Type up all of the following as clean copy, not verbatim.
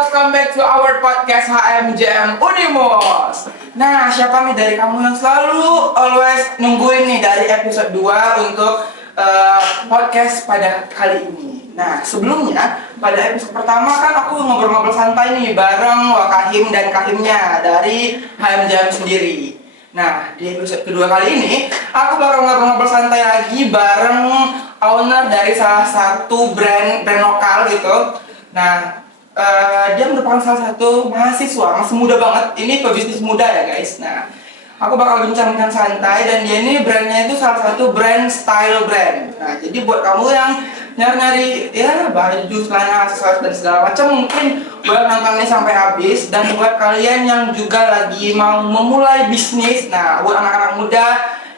welcome back to our podcast HMJM Unimos. Nah, siapa nih dari kamu yang selalu always nungguin nih dari episode 2 untuk podcast pada kali ini. Nah, sebelumnya pada episode pertama kan aku ngobrol-ngobrol santai nih bareng Wakahim dan Kahimnya dari HMJM sendiri. Nah, di episode kedua kali ini aku bakal ngobrol-ngobrol santai lagi bareng owner dari salah satu brand lokal gitu. Nah, dia merupakan salah satu mahasiswa, masih muda banget. Ini pebisnis muda ya guys. Nah, aku bakal bincang-bincang santai dan dia ini brandnya itu salah satu brand style brand. Nah, jadi buat kamu yang nyari-nyari ya baju, celana, aksesoris dan segala macam mungkin buat nontonnya sampai habis. Dan buat kalian yang juga lagi mau memulai bisnis, nah buat anak-anak muda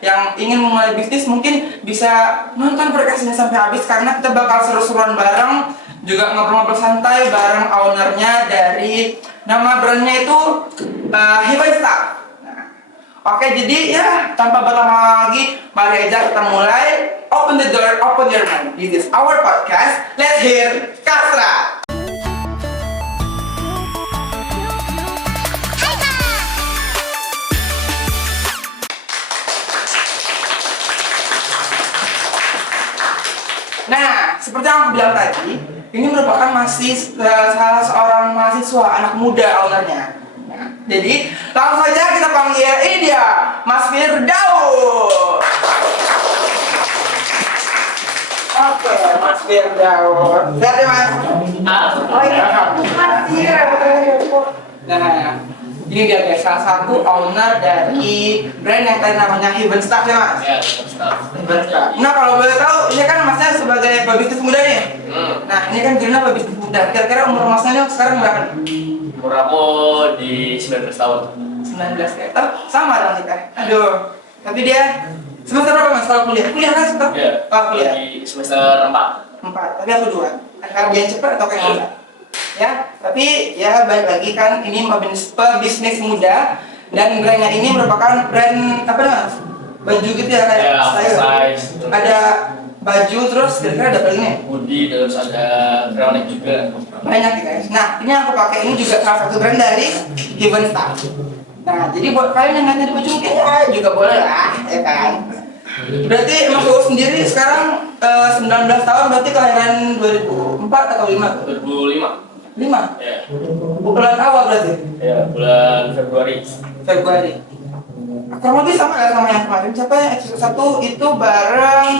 yang ingin memulai bisnis mungkin bisa nonton podcastnya sampai habis karena kita bakal seru-seruan bareng, juga ngobrol-ngobrol santai bareng ownernya dari nama brandnya itu Hivenstaff. Oke, jadi ya tanpa berlama lagi, mari aja kita mulai. Open the door, open your mind. This is our podcast. Let's hear Kasra. Nah, seperti yang aku bilang tadi, ini merupakan masih salah seorang mahasiswa, anak muda ownernya. Nah, jadi langsung saja kita panggil ini dia, Mas Firdaus. Oke, Mas Firdaus. Lihat ya Mas. Oh iya, masih. Nah, ini dia guys, salah satu owner dari brand yang tadi namanya Hivenstaff ya Mas? Ya, Hivenstaff. Nah, kalau boleh tahu, ini kan Masnya sebagai pebisnis muda nih. Nah, ini kan judulnya pebisnis muda. Kira-kira umur Masnya sekarang berapa? Umur aku di 19 tahun. 19 ya? Oh, sama dong kita. Aduh, tapi dia semester berapa Mas kalau kuliah? Kuliah kan semester? Ya, Oh, kuliah. di semester 4. 4, tapi aku 2. Akan dia cepat atau kayak gimana? Ya, tapi ya balik lagi kan ini pebisnis muda dan brandnya ini merupakan brand apa namanya? Baju gitu ya kayak Ya, style. size. Ada baju terus kira-kira ada apa ini? Hoodie, terus ada crownneck juga. Banyak ya guys. Nah, ini yang aku pakai ini juga salah satu brand dari Hivenstaff. Nah, jadi buat kalian yang nggak nyari baju mungkin ya juga boleh lah, ya kan? Berarti Mas Uus sendiri sekarang 19 tahun, berarti kelahiran 2004 atau 5? 2005. 5? Ya. Bulan awal berarti? Ya, bulan Februari. Februari. Kurang lebih sama ya sama yang kemarin. Siapa yang episode 1 itu bareng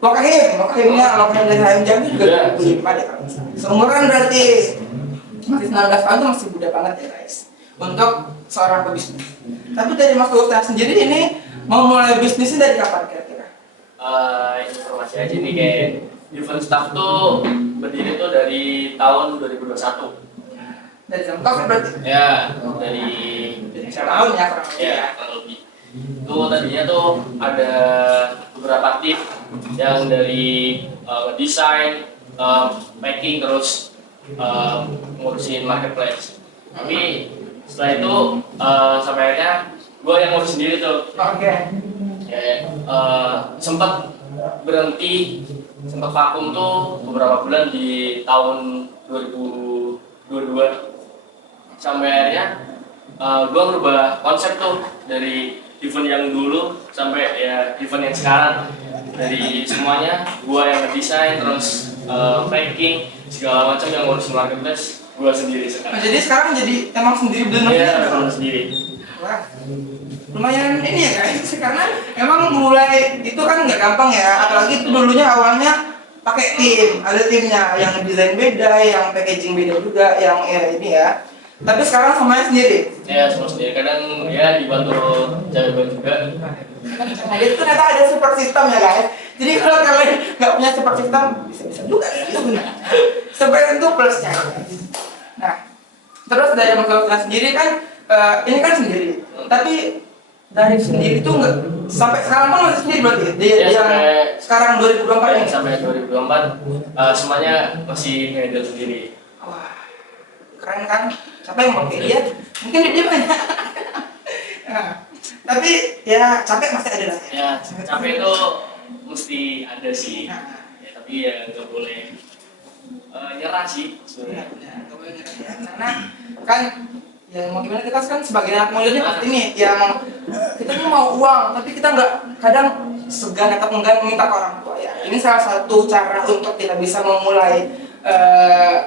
Wakahimnya dari HMJM itu juga 2005 deh kalau misalnya. Seumuran berarti masih 19 tahun itu masih muda banget ya guys untuk seorang pebisnis. Tapi dari Mas Uus sendiri ini mau mulai bisnisnya dari kapan kira-kira? Informasi aja nih kayak Hivenstaff tuh berdiri tuh dari tahun 2021. Dari zaman COVID berarti? Ya, dari tahun ya kurang lebih ya, ya. kurang lebih. Itu tadinya tuh ada beberapa tim yang dari desain, packing, terus ngurusin marketplace. Tapi setelah itu sampai akhirnya gue yang ngurus sendiri tuh. Oke. Ya, sempat berhenti, sempat vakum tuh beberapa bulan di tahun 2022. Sampai akhirnya gue merubah konsep tuh dari event yang dulu sampai ya event yang sekarang. Dari semuanya gue yang ngedesain, terus packing segala macam yang ngurus marketplace gue sendiri Nah, sekarang. jadi sekarang jadi emang sendiri bener Iya, memang sendiri. Wah, lumayan ini ya guys, karena emang mulai itu kan nggak gampang ya, apalagi itu dulunya awalnya pakai tim, ada timnya yang desain beda, yang packaging beda juga, yang ya ini ya. Tapi sekarang semuanya sendiri. Ya, semua sendiri. Kadang ya dibantu cewek gue juga. Nah, itu ternyata ada support system ya guys. Jadi kalau kalian nggak punya support system, bisa juga itu benar. Sebenarnya itu plusnya. Nah, terus dari Mas sendiri kan ini kan sendiri. Tapi dari sendiri itu nggak sampai sekarang pun masih sendiri berarti. Dia Ya, yang sekarang 2024 ini. sampai 2024 semuanya masih handle sendiri. Wah, keren kan? Siapa yang mau kayak dia? Mungkin dia banyak. Nah, tapi ya capek masih ada lah ya. Ya, capek itu mesti ada sih. Nah, Ya, tapi ya nggak boleh nyerah sih sebenarnya. Nggak boleh nyerah ya. Karena kan ya mau gimana, kita kan sebagai anak mudanya pasti nih yang kita tuh mau uang tapi kita nggak, kadang segan atau enggan minta ke orang tua ya. Ini salah satu cara untuk kita bisa memulai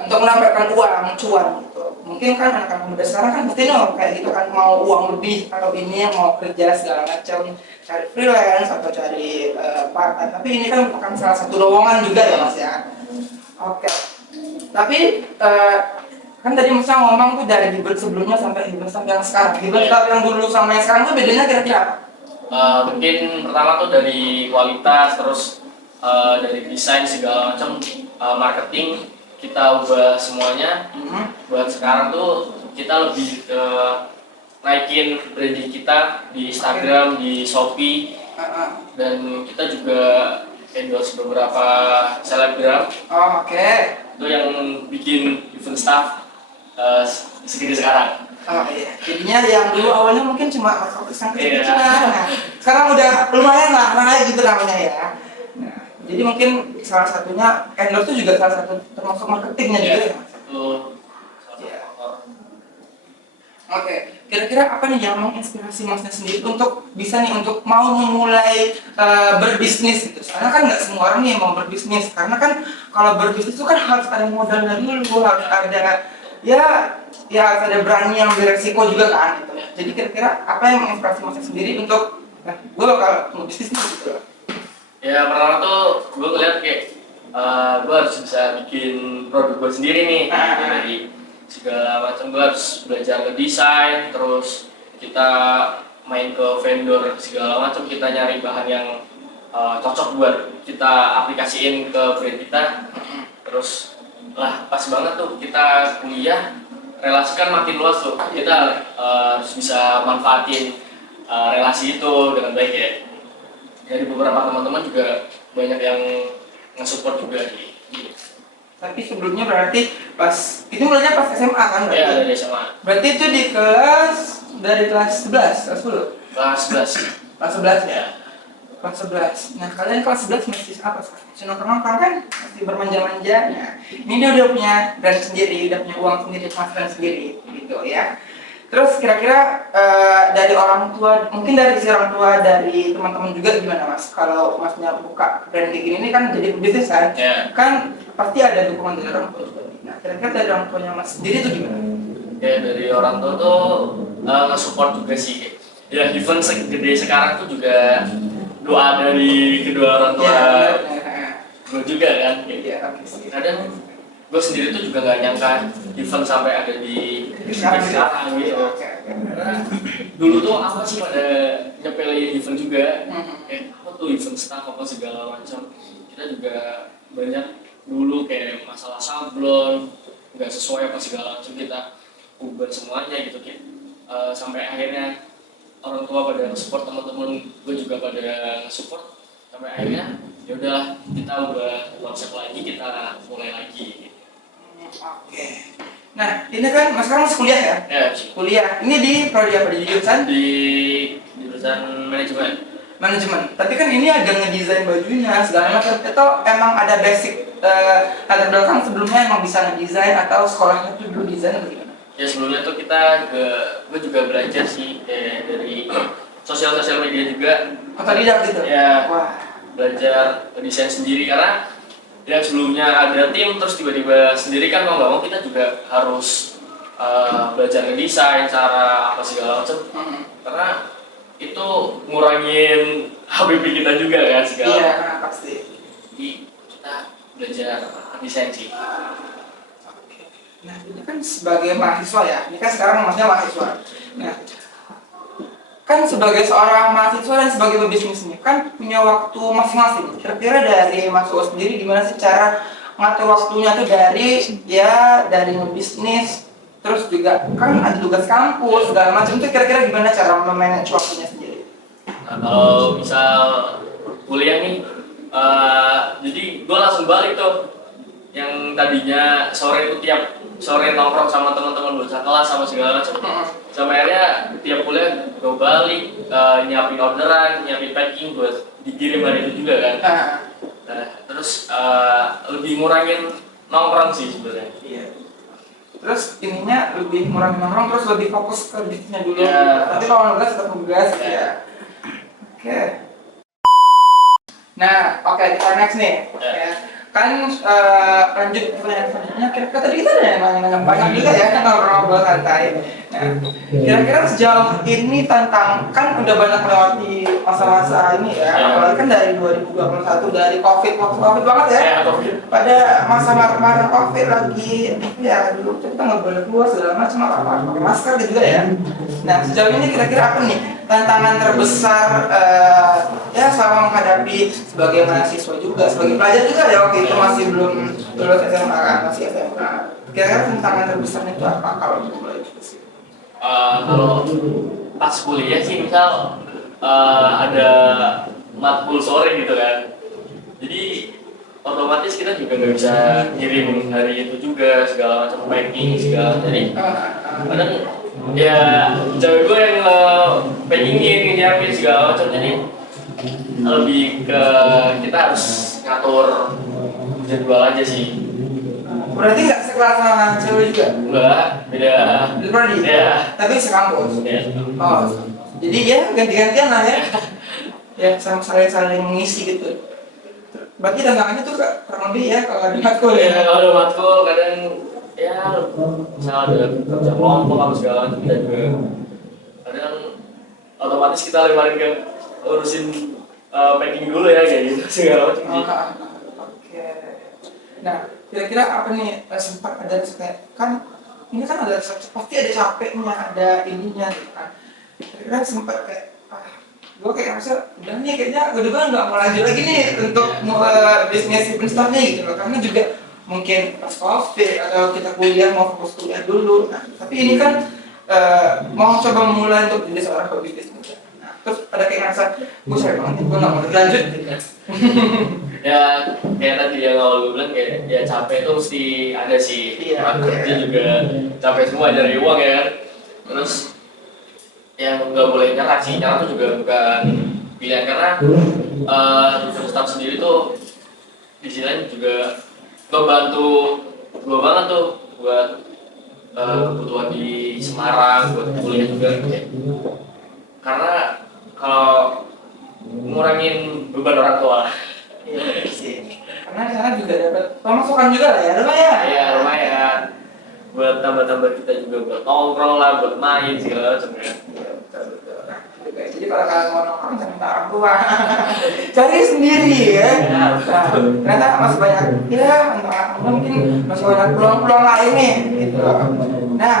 untuk mendapatkan uang cuan gitu. Mungkin kan anak-anak muda sekarang kan pasti kayak gitu kan, mau uang lebih kalau ini, mau kerja segala macam, cari freelance atau cari part time. Tapi ini kan merupakan salah satu lowongan juga ya Mas ya. Oke. Tapi kan tadi Mas ngomong tuh dari Hibel sebelumnya sampai Hibel yang sekarang. Hibel yang dulu sama yang sekarang tuh bedanya kira-kira apa? Mungkin pertama tuh dari kualitas, terus dari desain segala macam, marketing kita ubah semuanya. Buat sekarang tuh kita lebih ke naikin branding kita di Instagram, di Shopee, dan kita juga endorse beberapa selebgram. Oke. Itu yang bikin event staff segini sekarang. Oh iya. Jadinya yang dulu awalnya mungkin cuma fokus yang kecil. Iya. Nah, sekarang udah lumayan lah, naik gitu namanya ya. Nah, jadi mungkin salah satunya endorse itu juga salah satu termasuk marketingnya juga ya. Mas? Itu Iya. Oke, kira-kira apa nih yang menginspirasi Masnya sendiri untuk bisa nih untuk mau memulai berbisnis gitu? Soalnya kan nggak semua orang nih yang mau berbisnis, karena kan kalau berbisnis itu kan harus ada modalnya dulu, harus ada harus ada berani yang beresiko juga kan gitu. Jadi kira-kira apa yang menginspirasi Masnya sendiri untuk gue bakal mau bisnis nih gitu? Ya pertama tuh gue ngeliat kayak gue harus bisa bikin produk gue sendiri nih, gitu, dari segala macam. Gue harus belajar ngedesain, terus kita main ke vendor segala macam, kita nyari bahan yang cocok buat kita aplikasiin ke brand kita. Terus lah pas banget tuh kita kuliah, relasi kan makin luas tuh, kita harus bisa manfaatin relasi itu dengan baik ya. Dari beberapa teman-teman juga banyak yang nge-support juga gitu. Tapi sebelumnya berarti pas itu mulainya pas SMA kan berarti? Ya dari SMA. Berarti itu di dari kelas 11, kelas 10? Kelas 11. Kelas 11 ya? Ya. Kelas 11. Nah, kalian kelas 11 masih apa sekarang? Masih nongkrong-nongkrong kan? Masih bermanja-manja. Nah, ini dia udah punya brand sendiri, udah punya uang sendiri, penghasilan sendiri gitu ya. Terus kira-kira dari orang tua, mungkin dari si orang tua, dari teman-teman juga gimana Mas? Kalau Masnya buka brand kayak gini ini kan jadi bisnis kan? Ya. Kan pasti ada dukungan dari orang tua juga. Nah, kira-kira dari orang tuanya Mas sendiri itu gimana? Ya dari orang tua tuh nge-support juga sih. Ya event segede sekarang tuh juga doa dari kedua orang tua gue juga kan. Iya, oke sih. Kadang gue sendiri tuh juga nggak nyangka event sampai ada di sekarang gitu. Karena dulu tuh apa sih pada nyepelin event juga, apa tuh event staff apa segala macam. Kita juga banyak dulu kayak masalah sablon nggak sesuai apa segala macam, kita ubah semuanya gitu kan. Sampai akhirnya orang tua pada support, teman-teman gue juga pada support, sampai akhirnya ya udahlah kita ubah konsep lagi, kita mulai lagi. Oke. Nah, ini kan Mas sekarang masih kuliah ya? Ya, Kuliah. Ini di prodi apa? Di jurusan? di jurusan manajemen. Manajemen. Tapi kan ini ada ngedesain bajunya segala macam. Itu emang ada basic latar belakang sebelumnya emang bisa ngedesain atau sekolahnya tuh dulu desain atau gimana? Ya sebelumnya tuh gue juga belajar sih dari sosial media juga. Otodidak gitu? Ya. Wah. Belajar desain sendiri karena ya sebelumnya ada tim, terus tiba-tiba sendiri kan mau nggak mau kita juga harus belajar ngedesain cara apa segala macam, karena itu ngurangin HBP kita juga kan segala. Iya, pasti. Jadi kita belajar desain sih. Nah, ini kan sebagai mahasiswa ya. Ini kan sekarang Masnya mahasiswa. Nah, kan sebagai seorang mahasiswa dan sebagai pebisnis ini kan punya waktu masing-masing. Kira-kira dari Mas Uwo sendiri gimana sih cara ngatur waktunya tuh dari ngebisnis, terus juga kan ada tugas kampus segala macam, itu kira-kira gimana cara memanage waktunya sendiri? Nah, kalau misal kuliah nih, jadi gue langsung balik tuh. Yang tadinya sore itu tiap sore nongkrong sama teman-teman bocah kelas sama segala macam. Sampai akhirnya tiap kuliah gue balik, nyiapin orderan, nyiapin packing buat dikirim hari itu juga kan. Nah, terus lebih ngurangin nongkrong sih sebenarnya. Iya. Terus ininya lebih ngurangin nongkrong, terus lebih fokus ke bisnisnya dulu. Iya. Tapi kalau ngegas tetap ngegas Iya. ya. Oke. Nah, oke kita next nih. Iya. Ya. Kan lanjut ke pertanyaan selanjutnya. Kira-kira tadi kita ada yang banyak juga ya kan ngobrol-ngobrol santai. Nah, kira-kira sejauh ini tentang kan udah banyak melewati masa-masa ini ya. Iya. Apalagi kan dari 2021 dari waktu COVID banget ya. Iya, COVID. Pada masa kemarin COVID lagi ya dulu kita nggak boleh keluar segala macam apa pakai masker gitu ya. Nah sejauh ini kira-kira apa nih tantangan terbesar ya selama menghadapi sebagai mahasiswa juga sebagai pelajar juga ya waktu itu masih belum lulus SMA kan masih SMA. Kira-kira tantangan terbesarnya itu apa kalau mulai diskusi? Kalau pas kuliah sih misal ada matkul sore gitu kan, jadi otomatis kita juga nggak bisa ngirim hari itu juga segala macam packing segala, jadi kadang ya cewek gue yang packingin nyiapin segala macam, jadi lebih ke kita harus ngatur jadwal aja sih. Berarti nggak sekelas sama cewek juga? Enggak, beda. Berarti? Ya. Tapi sekampus? Ya. Oh, jadi ya ganti-gantian lah ya. Ya sama saling mengisi gitu. Berarti tantangannya tuh kurang lebih ya kalau di matkul Ya, ya. kalau ada matkul kadang ya misal ada kerja kelompok apa segala macam, kita juga kadang otomatis kita lemparin ke urusin packing dulu ya kayak gitu segala macam sih. Oke. Nah, kira-kira apa nih sempat ada kayak kan ini kan ada pasti ada capeknya, ada ininya gitu kan. Kira-kira sempat kayak gue kayak ngerasa udah nih kayaknya gue juga nggak mau lanjut lagi nih untuk bisnis staffnya gitu loh, karena juga mungkin pas COVID atau kita kuliah mau fokus kuliah dulu. Nah, tapi ini kan mau coba mulai untuk jadi seorang pebisnis gitu. Nah, terus ada kayak ngerasa gue capek banget, gue nggak mau lanjut gitu kan. Ya kayak tadi yang awal gue bilang kayak ya capek itu mesti ada sih. Iya, Orang kerja juga capek semua cari uang ya kan. Terus yang nggak boleh nyerah sih, nyerah tuh juga bukan pilihan, karena di staff sendiri tuh di sini juga ngebantu gue banget tuh buat kebutuhan di Semarang, buat kuliah juga kayak. Karena kalau ngurangin beban orang tua. Iya sih. Karena di sana juga dapat pemasukan juga lah ya, lumayan. Iya lumayan. Buat tambah-tambah kita juga buat nongkrong lah, buat main segala macam ya. Iya, betul. Nah, jadi kalau kalian mau nongkrong jangan minta orang tua, cari sendiri ya. Nah, ternyata masih banyak ya anak-anak mungkin masih banyak peluang-peluang lain nih gitu. Nah,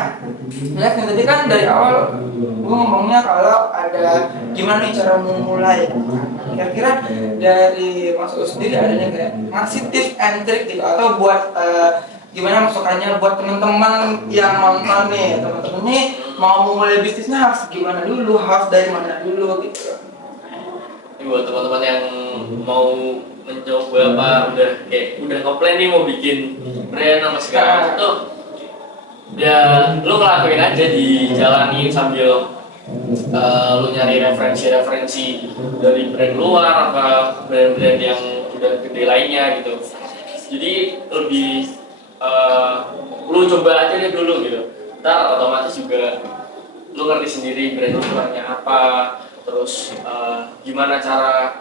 lihat nih tadi kan dari awal gue ngomongnya kalau ada gimana nih cara memulai. Kira-kira dari Mas Us sendiri adanya kayak ngasih tips and trick gitu atau buat gimana masukannya buat teman-teman yang nonton nih, teman-teman nih mau mulai bisnisnya harus gimana dulu, harus dari mana dulu gitu. Ini buat teman-teman yang mau mencoba apa udah ngeplan nih mau bikin brand sama segala macam tuh, ya lu ngelakuin aja, dijalanin sambil lu nyari referensi dari brand luar apa brand-brand yang udah gede lainnya gitu. Jadi lebih lu coba aja deh dulu gitu. Ntar otomatis juga lu ngerti sendiri brand luarnya apa, terus gimana cara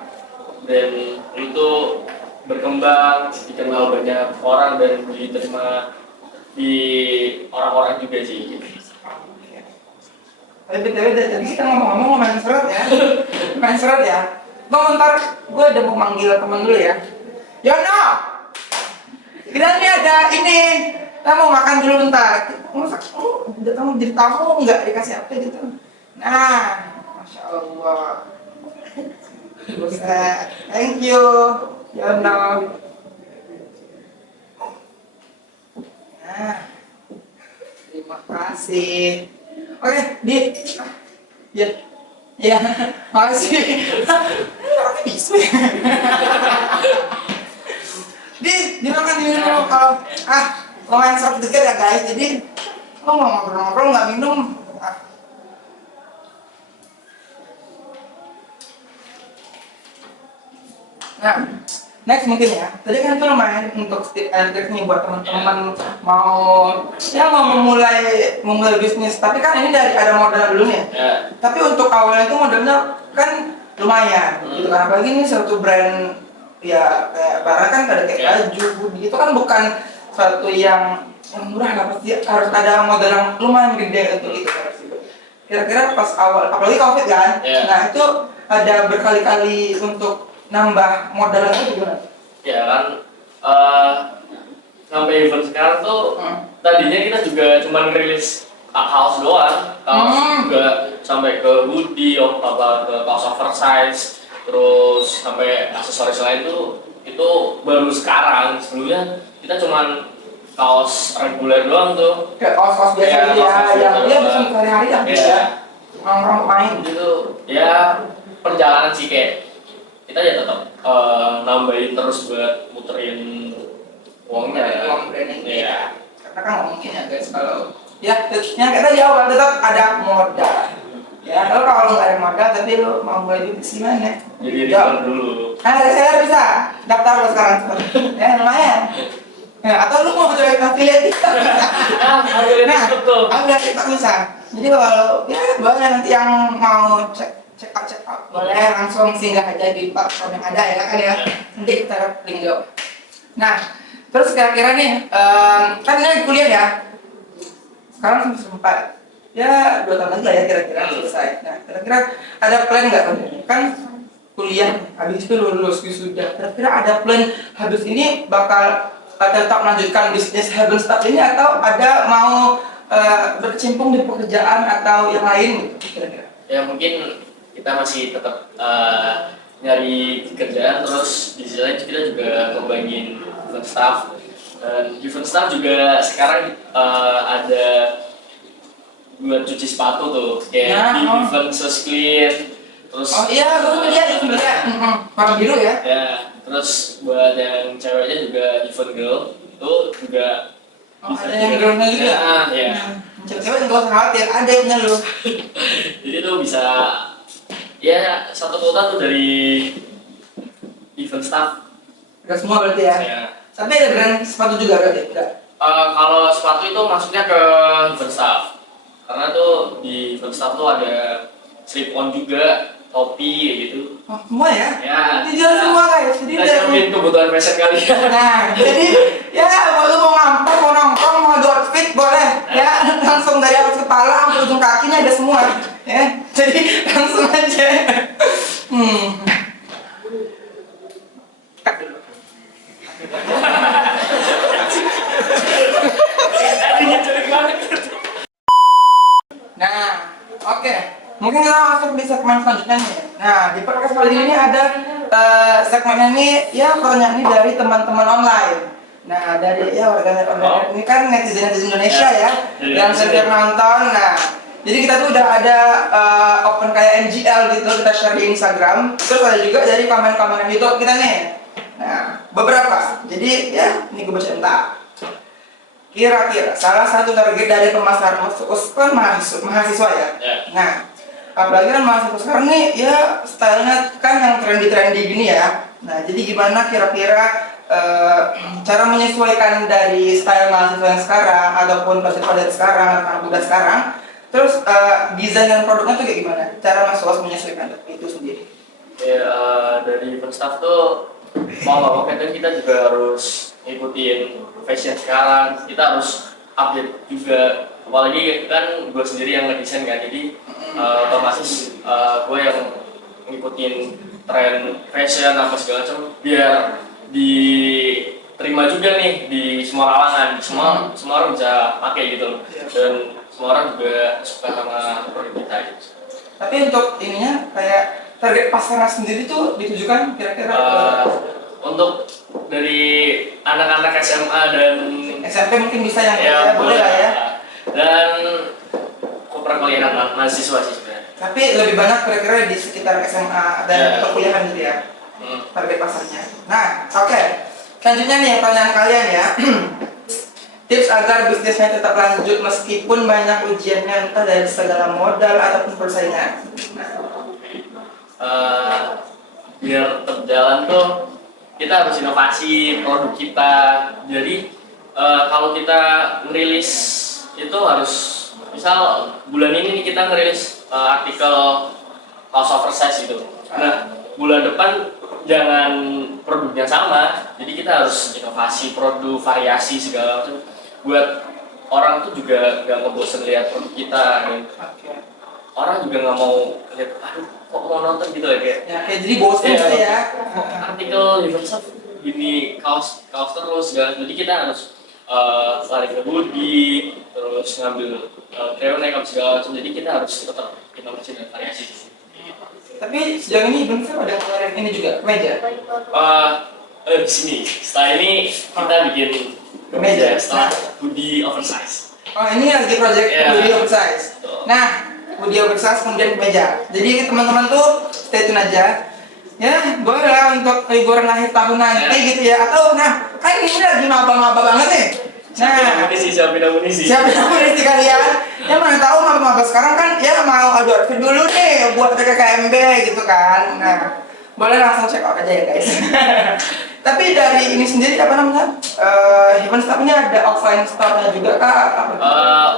brand lu tuh berkembang, dikenal banyak orang dan diterima di orang-orang juga sih gitu. Tapi btw tadi kita ngomong-ngomong main seret ya, main seret ya. Bang, ntar gue ada mau manggil temen dulu ya. Yono, kita nih ada ini, kita mau makan dulu bentar. Masa udah kamu jadi tamu nggak dikasih apa gitu? Nah, masya Allah. Buset, thank you, Yono. Nah, terima kasih. Oke, di, ya, ya, makasih. Orangnya bisa. Dimakan diminum kalau lumayan seret dikit ya guys. Jadi lo mau ngobrol-ngobrol nggak minum. Nah, Next mungkin ya, tadi kan itu lumayan untuk tip and trick nih buat teman-teman mau memulai bisnis. Tapi kan ini dari ada modal dulu nih. Ya. Tapi untuk awalnya itu modalnya kan lumayan, gitu kan. Apalagi ini suatu brand ya kayak barang kan ada kayak baju, hoodie itu kan bukan suatu yang murah lah, pasti harus ada modal yang lumayan gede untuk itu kan. Kira-kira pas awal, apalagi COVID kan, nah itu ada berkali-kali untuk nambah modal itu gimana? Ya kan, sampai event sekarang tuh tadinya kita juga cuma rilis kaos doang, kaos juga sampai ke hoodie, ke kaos oversize, terus sampai aksesoris lain tuh itu baru sekarang. Sebelumnya kita cuma kaos reguler doang tuh, Kayak kaos-kaos biasa gitu ya, yang dia bisa sehari-hari lah ya, orang main gitu ya. Perjalanan sih kayak kita ya tetap nambahin terus buat muterin uangnya. uang branding ya. Karena kan nggak mungkin ya guys kalau ya yang kayak tadi awal tetap ada modal. Ya kalau nggak ada modal tapi lu mau mulai bisnis gimana? Jadi review dulu. Saya bisa daftar lo sekarang ya lumayan. Ya, atau lu mau coba affiliate TikTok? Nah, affiliate TikTok bisa. Jadi kalau ya boleh nanti yang mau check out boleh langsung singgah aja di platform yang ada ya kan ya. Nanti kita link dulu. Nah, terus kira-kira nih kan ini kuliah ya. Sekarang semester 4. Ya 2 tahun lagi lah ya kira-kira selesai. Nah, kira-kira ada plan nggak kan kuliah habis itu lulus wisuda. Kira-kira ada plan habis ini bakal tetap melanjutkan bisnis Heaven Staff ini atau ada mau berkecimpung di pekerjaan atau yang lain gitu kira-kira? Ya mungkin kita masih tetap nyari kerjaan, terus di sisi lain kita juga ngebangun event staff. Dan event staff juga sekarang ada buat cuci sepatu tuh, kayak di event Sos Clean. Terus iya, gue lihat itu sebenarnya warna biru ya. Ya, terus buat yang ceweknya juga event girl itu juga ada yang girlnya juga. Ya. Cewek nggak usah khawatir, ada yang lu. Jadi tuh bisa ya satu kota tuh dari event staff. Udah semua berarti ya. Tapi ada brand sepatu juga berarti? Enggak. Kalau sepatu itu masuknya ke event staff. Karena tuh di event staff tuh ada slip on juga, topi kayak gitu. Oh, semua ya? Ya. Dijual semua guys. Jadi mungkin kebutuhan fashion kalian. Nah, jadi ya mau lu mau ngampar, mau nongkrong, mau outfit boleh. Ya, langsung dari atas kepala sampai ujung kakinya ada semua. Ya, jadi langsung aja. Cut dulu. Nah, oke. Mungkin kita masuk di segmen selanjutnya nih. Nah, di podcast kali ini ada segmen ini ya pertanyaan ini dari teman-teman online. Nah, dari ya warganet online ini kan netizen Indonesia ya, yang setiap nonton. Nah, jadi kita tuh udah ada open kayak NGL gitu, kita share di Instagram. Terus ada juga dari komen-komen YouTube kita nih. Nah, beberapa. Jadi ya, ini gue baca entah. Kira-kira salah satu target dari pemasaran kan mahasiswa ya. Nah, apalagi kan mahasiswa sekarang nih ya stylenya kan yang trendy gini ya. Nah, jadi gimana kira-kira cara menyesuaikan dari style mahasiswa yang sekarang ataupun mahasiswa dari sekarang, anak muda sekarang, terus desain dan produknya tuh kayak gimana? Cara mahasiswa menyesuaikan itu sendiri? Ya, dari event staff tuh mau nggak mau kadang kita juga harus ngikutin fashion sekarang. Kita harus update juga, apalagi kan gue sendiri yang ngedesain kan, jadi otomatis gue yang ngikutin tren fashion apa segala macam biar diterima juga nih di semua kalangan, semua orang bisa pakai gitu, dan semua orang juga suka sama produk kita gitu. Tapi untuk ininya kayak target pasarnya sendiri tuh ditujukan kira-kira untuk dari anak-anak SMA dan SMP mungkin bisa yang ya, boleh lah ya. Dan perkuliahan mahasiswa sih sebenarnya. Tapi lebih banyak kira-kira di sekitar SMA dan perkuliahan gitu ya. Target pasarnya. Nah, oke. Selanjutnya nih pertanyaan kalian ya. Tips agar bisnisnya tetap lanjut meskipun banyak ujiannya entah dari segala modal ataupun persaingan. Biar tetap jalan tuh kita harus inovasi produk kita. Jadi kalau kita ngerilis itu harus, misal bulan ini nih kita ngerilis artikel kaos oversize itu. Nah, bulan depan jangan produknya sama. Jadi kita harus inovasi produk, variasi segala macam. Buat orang tuh juga nggak ngebosen lihat produk kita. Dan orang juga nggak mau lihat, aduh kok mau nonton gitu ya kayak. Ya, kayak jadi bosan gitu ya. Artikel Universal gini kaos terus segala. Jadi kita harus lari ke body, terus ngambil crew segala macam. Jadi kita harus tetap inovasi dan variasi. Tapi sejauh ini belum ada ngeluarin ini juga, kemeja. Di sini. Setelah ini kita bikin Kemeja. setelah hoodie oversize. Oh, ini lagi project Iya. hoodie oversize. Betul. Nah, hoodie oversize kemudian kemeja. Jadi teman-teman tuh stay tune aja. Ya, boleh lah untuk liburan akhir tahun nanti gitu ya. Atau kan ini lagi maba-maba banget nih. Siapin amunisi. Siapin amunisi kalian. Ya mana tahu maba-maba sekarang kan ya mau adu outfit dulu nih buat PKKMB gitu kan. Nah, boleh langsung check out aja ya guys. Tapi dari ini sendiri apa namanya? Event store-nya ada offline store-nya juga kah?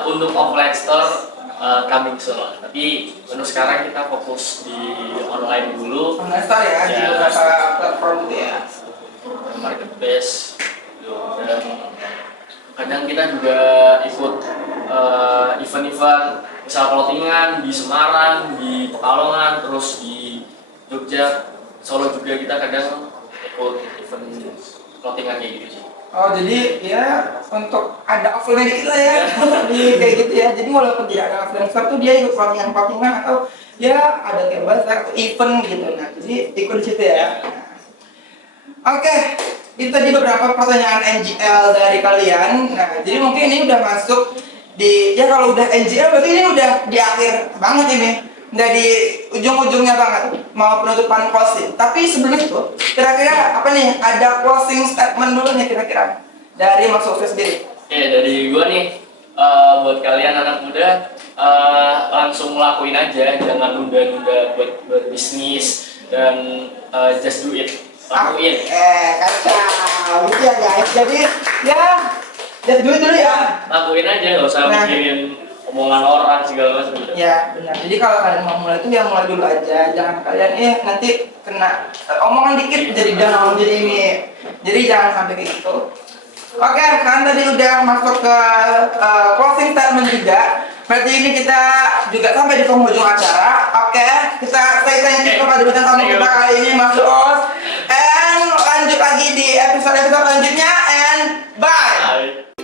Untuk offline store coming soon. Tapi untuk sekarang kita fokus di online dulu. Online store ya, di Ya. beberapa platform gitu ya. Marketplace dan kadang kita juga ikut event-event misal clothingan di Semarang, di Pekalongan, terus di Jogja, Solo juga kita kadang ikut event clothingan kayak gitu sih. Oh jadi ya untuk ada offline dikit lah ya di kayak gitu ya. Jadi walaupun tidak ada offline store tuh dia ikut pelatihan atau ya ada kayak bazar atau event gitu. Nah jadi ikut di situ ya. Oke, itu tadi beberapa pertanyaan NGL dari kalian. Nah jadi mungkin ini udah masuk di ya kalau udah NGL berarti ini udah di akhir banget ini. Udah di ujung-ujungnya banget mau penutupan closing. Tapi sebelum itu kira-kira apa nih ada closing statement dulu nih kira-kira dari Mas Sofri sendiri. Oke, dari gua nih buat kalian anak muda langsung lakuin aja, jangan nunda-nunda buat berbisnis dan just do it, lakuin. Kacau, gitu ya guys. Jadi ya just do it dulu ya. Lakuin aja, nggak usah mikirin omongan orang segala macam. Ya benar. Jadi kalau kalian mau mulai itu ya mulai dulu aja. Jangan kalian nanti kena omongan dikit jadi down jadi ini. Jadi jangan sampai kayak gitu. Oke, kan tadi udah masuk ke closing statement juga. Berarti ini kita juga sampai di penghujung acara. Oke, kita say thank you kepada bintang tamu kita kali ini Mas Os. And lanjut lagi di episode selanjutnya and bye.